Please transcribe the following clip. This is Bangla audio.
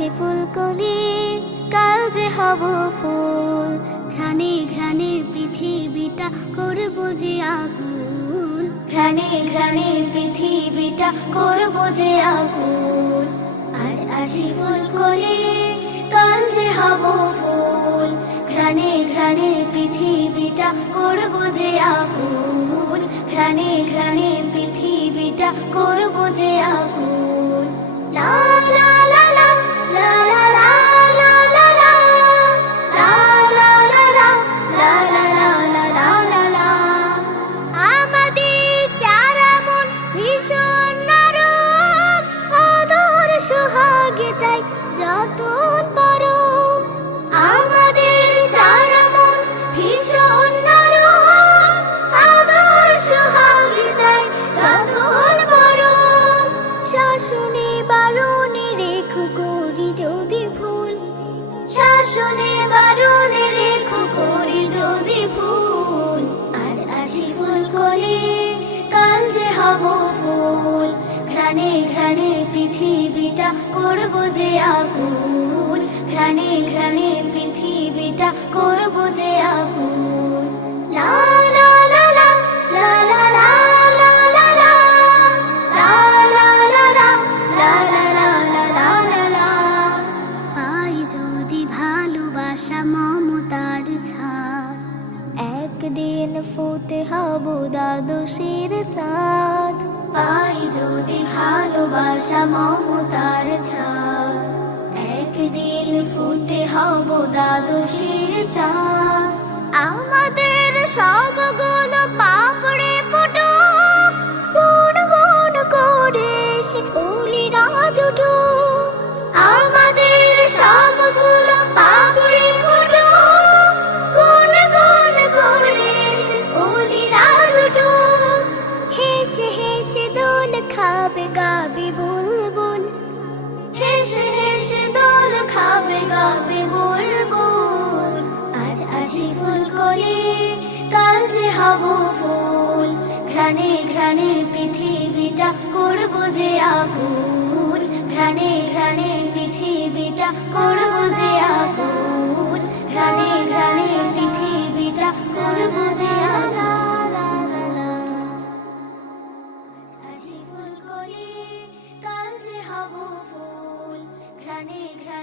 আছি ফুলকলি, কাল যে হব ফুল। ঘ্রাণে ঘ্রাণে পৃথিবীটা করব যে আগুন, ঘ্রাণে ঘ্রাণে পৃথিবীটা করব যে আগুন। আজ আছি ফুলকলি, কাল যে হব ফুল। ঘ্রাণে ঘ্রাণে পৃথিবীটা করব যে আগুন, ঘ্রাণে ঘ্রাণে পৃথিবীটা করব যে আগুন। লা লা লা লা লা লা লা লা লা লা লা লা লা লা লা লা লা লা লা। আমাদের চারা মন ভীষণ নরম, আদর সোহাগে চাই যতন পরম। আমাদের চারা মন ভীষণ নরম, আদর সোহাগে চাই যতন পরম। শাসনে বারণে রেখো করি যদি ভুল, শাসনে বারণে রেখো করি যদি ভুল। আজ আছি ফুলকলি, কাল যে হব ফুল। ঘ্রাণে ঘ্রাণে পৃথিবীটা করব যে আগুন, ঘ্রাণে ঘ্রাণে পৃথিবীটা করব যে আগুন। লা লা লা লা লা লা লা লা লা লা লা লা লা লা লা লা লা লা লা। পাই যদি ভালোবাসা মমতার ছাদ, একদিন ফুটে হব দ্বাদশের চাঁদ। পাই যদি ভালোবাসা মমতার ছাদ, একদিন ফুটে হব দ্বাদশের চাঁদ। আমাদের সবগুলো পাপড়ে ফুটুক, গুন গুন করে সে অলিরা জুটুক। আমাদের সবগুলো পাপড়ে ফুটুক, গুন গুন করে সে অলিরা জুটুক। হেসে হেসে দোল খাবে গাবে বুলবুল, হেসে হেসে দোল খাবে গাবে বুলবুল। আজ আছি ফুলকলি, কাল যে হব ফুল। ঘ্রাণে ঘ্রাণে পৃথিবীটা করব যে আগুন, ঘ্রাণে ঘ্রাণে পৃথিবীটা করব যে আগুন, ঘ্রাণে ঘ্রাণে পৃথিবীটা করব যে আগুন। আজ আছি ফুলকলি, কাল যে হব ফুল। ঘ্রাণে ঘ্রাণে